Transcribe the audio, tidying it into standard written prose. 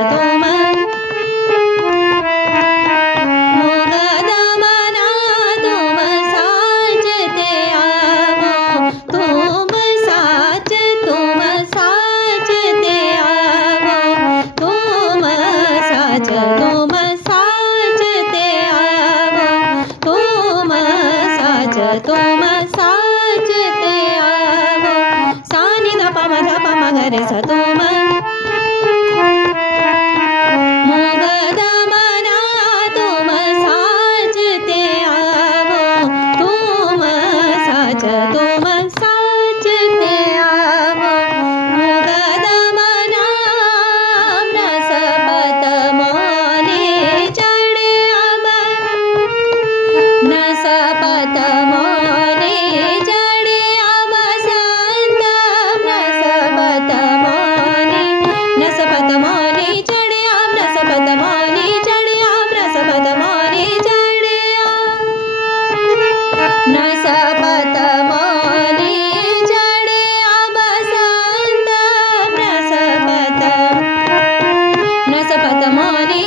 तुम मोगद मना तुम साजते आवो तुम साजते आवो तुम साजते आवो तुम साजते आवो सानी ध प म ग रे स तुम मोगद मना तुम साजते आवो तुम साजते आवो मोगद मना नसपत मोने चढ़े अब नसपत मोने चढ़े अब संत नसपत मोने चढ़े अब नसपत मोने चढ़े अब नसपत मोने चढ़े नसपत मोने चढ़े अब संत नसपत मोने